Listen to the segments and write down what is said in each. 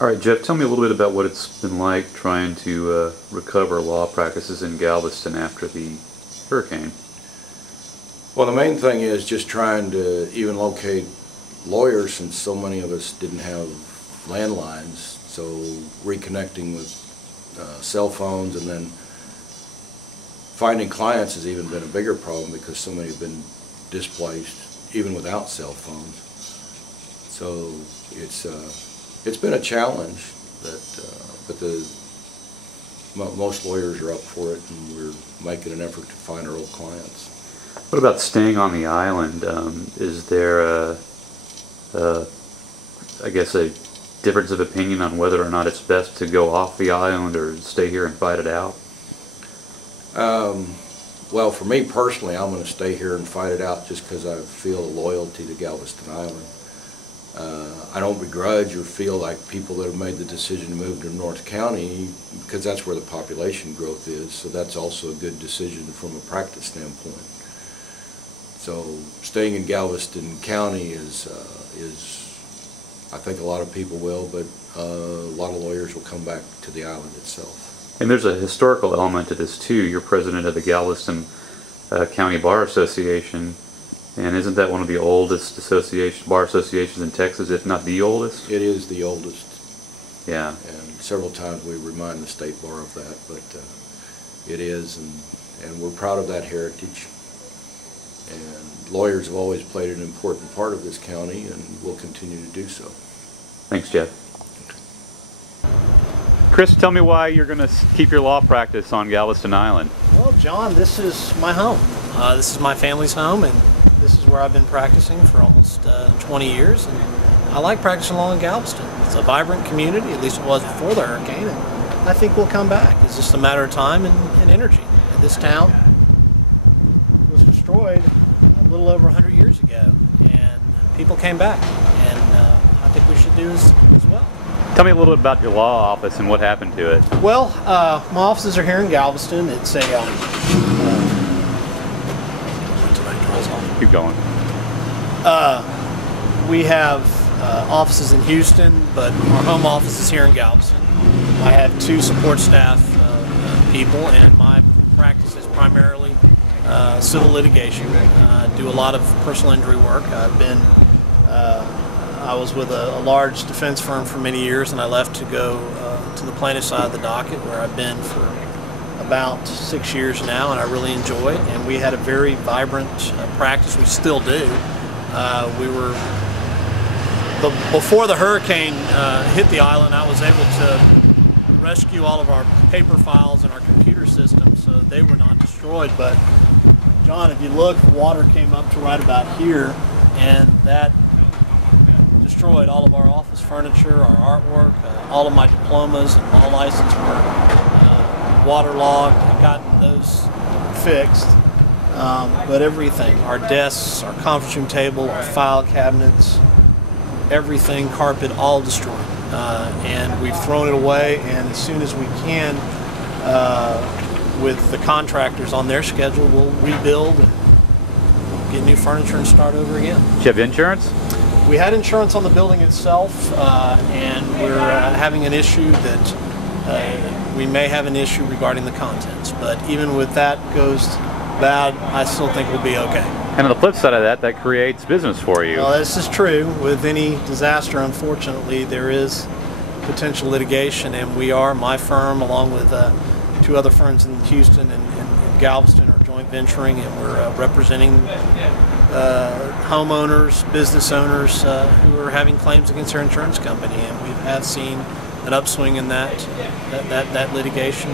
All right, Jeff, tell me a little bit about what it's been like trying to recover law practices in Galveston after the hurricane. Well, the main thing is just trying to even locate lawyers, since so many of us didn't have landlines, so reconnecting with cell phones, and then finding clients has even been a bigger problem because so many have been displaced even without cell phones. So it's been a challenge, but most lawyers are up for it, and we're making an effort to find our old clients. What about staying on the island? Is there I guess a difference of opinion on whether or not it's best to go off the island or stay here and fight it out? Well, for me personally, I'm going to stay here and fight it out just because I feel a loyalty to Galveston Island. I don't begrudge or feel like people that have made the decision to move to North County, because that's where the population growth is, so that's also a good decision from a practice standpoint. So staying in Galveston County is I think a lot of people will, but a lot of lawyers will come back to the island itself. And there's a historical element to this too. You're president of the Galveston County Bar Association, and isn't that one of the oldest bar associations in Texas, if not the oldest? It is the oldest. Yeah. And several times we remind the state bar of that, but it is, and we're proud of that heritage. And lawyers have always played an important part of this county and will continue to do so. Thanks, Jeff. Chris, tell me why you're going to keep your law practice on Galveston Island. Well, John, this is my home. This is my family's home, and this is where I've been practicing for almost 20 years. And I like practicing law in Galveston. It's a vibrant community, at least it was before the hurricane, and I think we'll come back. It's just a matter of time and energy. This town was destroyed a little over 100 years ago, and people came back, and I think we should do as well. Tell me a little bit about your law office and what happened to it. Well, my offices are here in Galveston. It's a keep going. We have offices in Houston, but our home office is here in Galveston. I have 2 support staff people, and my practice is primarily civil litigation. Do a lot of personal injury work. I was with a large defense firm for many years, and I left to go to the plaintiff side of the docket, where I've been for about 6 years now, and I really enjoy it. And we had a very vibrant practice. We still do. Before the hurricane hit the island, I was able to rescue all of our paper files and our computer systems so they were not destroyed. But John, if you look, the water came up to right about here, and that destroyed all of our office furniture, our artwork, all of my diplomas and law license were waterlogged. I've gotten those fixed, but everything, our desks, our conference room table, our file cabinets, everything, carpet, all destroyed. And we've thrown it away, and as soon as we can, with the contractors on their schedule, we'll rebuild and get new furniture and start over again. Do you have insurance? We had insurance on the building itself, and we're having an issue that we may have an issue regarding the contents. But even with that goes bad, I still think we'll be okay. And on the flip side of that, that creates business for you. Well, this is true. With any disaster, unfortunately, there is potential litigation, and we are, my firm, along with 2 other firms in Houston and Galveston, are joint venturing, and we're representing homeowners, business owners who are having claims against their insurance company, and we have seen an upswing in that litigation.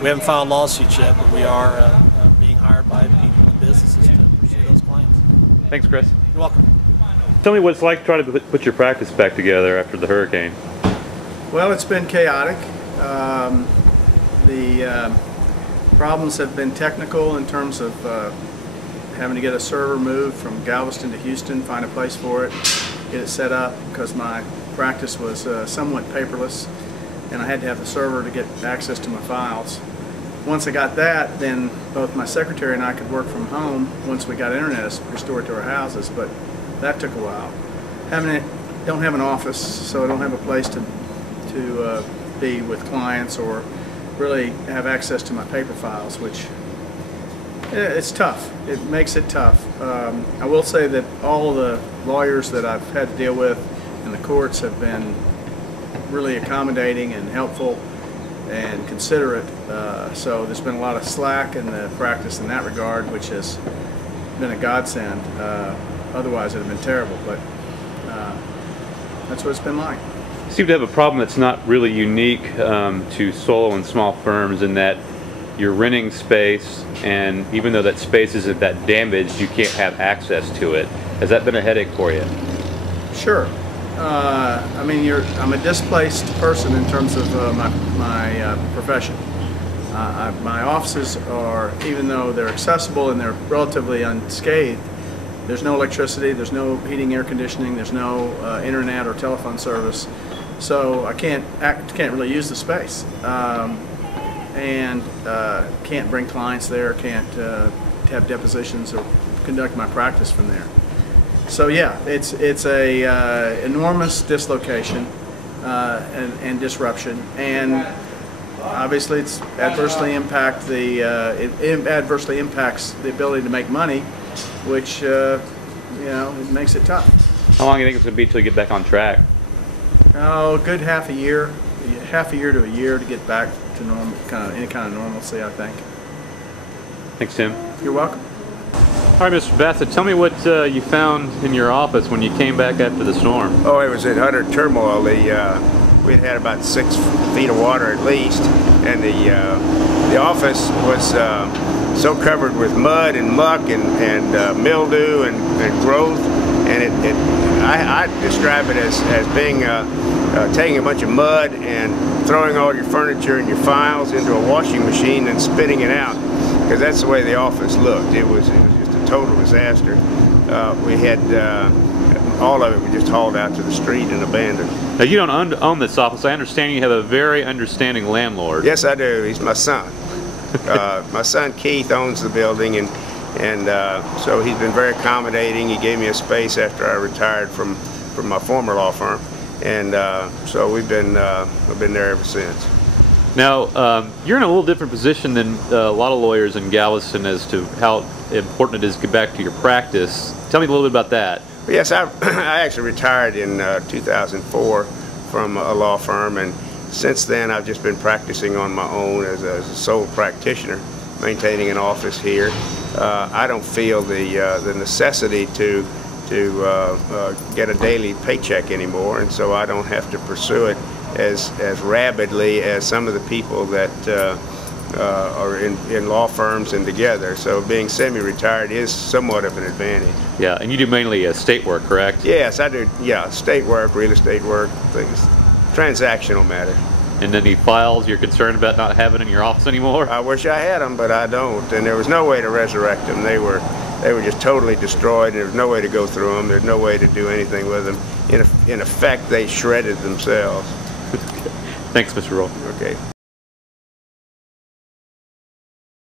We haven't filed lawsuits yet, but we are being hired by people and businesses to pursue those claims. Thanks, Chris. You're welcome. Tell me what it's like trying to put your practice back together after the hurricane. Well, it's been chaotic. The problems have been technical in terms of having to get a server moved from Galveston to Houston, find a place for it, get it set up, because my practice was somewhat paperless, and I had to have the server to get access to my files. Once I got that, then both my secretary and I could work from home once we got internet restored to our houses, but that took a while. Don't have an office, so I don't have a place to to be with clients or really have access to my paper files, which it's tough. It makes it tough. I will say that all the lawyers that I've had to deal with in the courts have been really accommodating and helpful and considerate. So there's been a lot of slack in the practice in that regard, which has been a godsend. Otherwise it would have been terrible, but that's what it's been like. You seem to have a problem that's not really unique to solo and small firms, in that you're renting space, and even though that space isn't that damaged, you can't have access to it. Has that been a headache for you? Sure. I mean, I'm a displaced person in terms of my profession. My offices are, even though they're accessible and they're relatively unscathed, there's no electricity, there's no heating, air conditioning, there's no internet or telephone service, so I can't really use the space, and can't bring clients there, can't have depositions or conduct my practice from there. So yeah, it's a enormous dislocation and disruption, and obviously it's adversely impacts the ability to make money, which you know, it makes it tough. How long do you think it's going to be till you get back on track? Oh, a good half a year to a year to get back to normal, any kind of normalcy, I think. Thanks, Tim. You're welcome. All right, Mr. Bassett, tell me what you found in your office when you came back after the storm. Oh, it was in utter turmoil. We'd had about 6 feet of water at least, and the office was so covered with mud and muck and mildew and growth, and I describe it as being taking a bunch of mud and throwing all your furniture and your files into a washing machine and spitting it out, because that's the way the office looked. It was just a total disaster. We had all of it was just hauled out to the street and abandoned. Now, you don't own this office. I understand you have a very understanding landlord. Yes, I do. He's my son. My son Keith owns the building, and so he's been very accommodating. He gave me a space after I retired from my former law firm, and so we've been there ever since. Now, you're in a little different position than a lot of lawyers in Galveston as to how important it is to get back to your practice. Tell me a little bit about that. Yes, I actually retired in 2004 from a law firm, and since then I've just been practicing on my own as a sole practitioner, maintaining an office here. I don't feel the necessity to get a daily paycheck anymore, and so I don't have to pursue it as rapidly as some of the people that are in law firms and together. So being semi-retired is somewhat of an advantage. Yeah, and you do mainly estate work, correct? Yes, I do. Yeah, estate work, real estate work, things, transactional matter. And any files you're concerned about not having in your office anymore? I wish I had them, but I don't. And there was no way to resurrect them. They were just totally destroyed, and there was no way to go through them. There's no way to do anything with them. In effect, they shredded themselves. Thanks, Mr. Roll. Okay.